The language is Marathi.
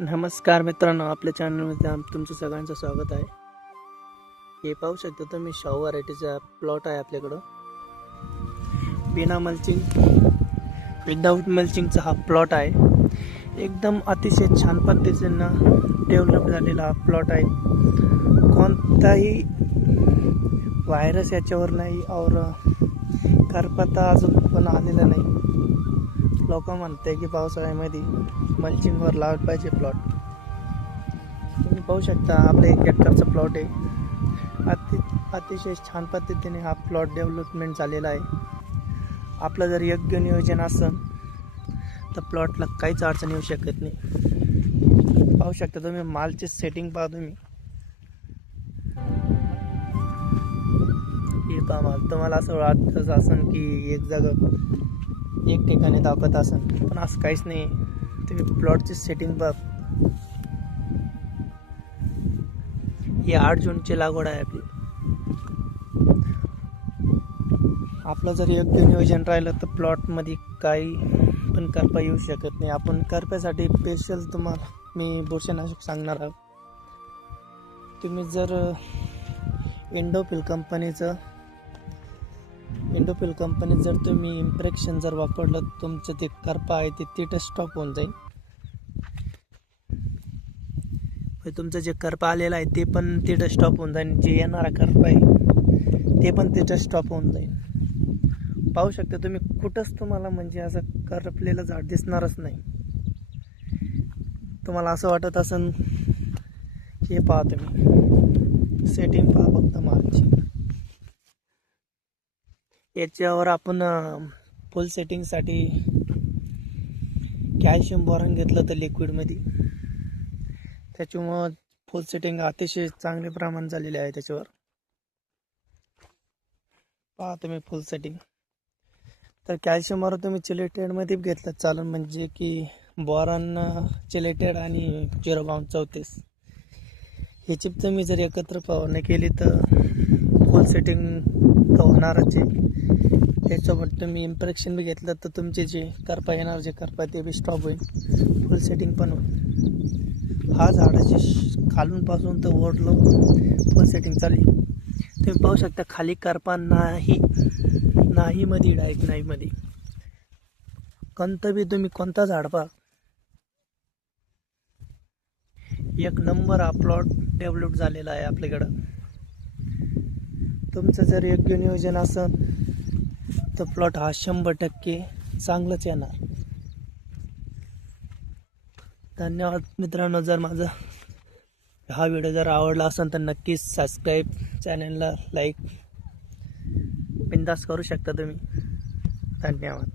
नमस्कार मित्रांनो, आपल्या चॅनलमध्ये तुमचं सगळ्यांचं स्वागत आहे. हे पाहू शकता तुम्ही शाहू व्हरायटीचा प्लॉट आहे आपल्याकडं. बिना मल्चिंग विदाऊट मल्चिंगचा हा प्लॉट आहे. एकदम अतिशय छान पद्धतीनं डेव्हलप झालेला हा प्लॉट आहे. कोणताही व्हायरस याच्यावर नाही और करपता अजून पण आलेला नाही. लोक म्हणते की पावसाळ्यामध्ये मल्चिंगवर लावलं पाहिजे प्लॉट. तुम्ही पाहू शकता आपले 1 एकरचा प्लॉट आहे. अतिशय छान पद्धतीने हा प्लॉट डेव्हलपमेंट झालेला आहे. आपलं जर योग्य नियोजन असेल तर प्लॉटला काहीच अडचण येऊ शकत नाही. पाहू शकता तुम्ही मालची सेटिंग पहा तुम्ही. हे पहा माल. तुम्हाला असं वाटत असेल की एक ठिकाणी दाखवत असेल, पण असं काहीच नाही. तुम्ही प्लॉटची सेटिंग बघ. ही 8 जूनची लागवड आहे आपली. आपलं जर योग्य नियोजन राहिलं तर प्लॉटमध्ये काही पण करपा येऊ शकत नाही. आपण करप्यासाठी स्पेशल तुम्हाला मी बुरशीनाशक सांगणार आहोत. तुम्ही जर इंडोफिल कंपनी जर तुम्ही इम्प्रेक्शन जर वापरलं, तुमचं ते करपा आहे ते तिथं स्टॉप होऊन जाईल. तुमचं जे करपा आलेलं आहे ते पण तिथं स्टॉप होऊन जाईल. जे येणारा करपा आहे ते पण तिथं स्टॉप होऊन जाईल. पाहू शकता तुम्ही, कुठंच तुम्हाला म्हणजे असं करपलेलं झाड दिसणारच नाही. तुम्हाला असं वाटत असेल हे पहा तुम्ही सेटिंग पहा फक्त मालची. याच्यावर आपण फुल सेटिंगसाठी कॅल्शियम बोरॉन घेतलं तर लिक्विडमध्ये, त्याच्यामुळं फुल सेटिंग अतिशय चांगले प्रमाण झालेले आहे. त्याच्यावर पहा तुम्ही फुल सेटिंग. तर कॅल्शियम बोरॉन तुम्ही चिलेटेडमध्ये घेतलं चालेल, म्हणजे की बोरॉन चिलेटेड आणि 0.34 हे चिप तुम्ही जर एकत्र फवारणी केली तर फुल सेटिंग तर होणारच आहे. त्याच्यासोबत तुम्ही इम्प्रेक्शन बी घेतलं तर तुमचे जे करपा येणार जे करपा ते बी स्टॉप होईल, फुल सेटिंग पण होईल. हा झाडाची खालून पासून तर वरलो फुल सेटिंग चालेल. तुम्ही पाहू शकता खाली करपा नाही मध्ये डायरेक्ट नाही मध्ये. कोणतं बी तुम्ही कोणता झाड पहा, एक नंबर हा प्लॉट डेव्हलप झालेला आहे आपल्याकडं. तुमचं जर योग्य नियोजन असेल तर प्लॉट हा 100% चांगलंच येणार. धन्यवाद मित्रांनो. जर माझा हा व्हिडिओ जर आवडला असेल तर नक्कीच सबस्क्राईब, चॅनलला लाईक बिंदास करू शकता तुम्ही. धन्यवाद.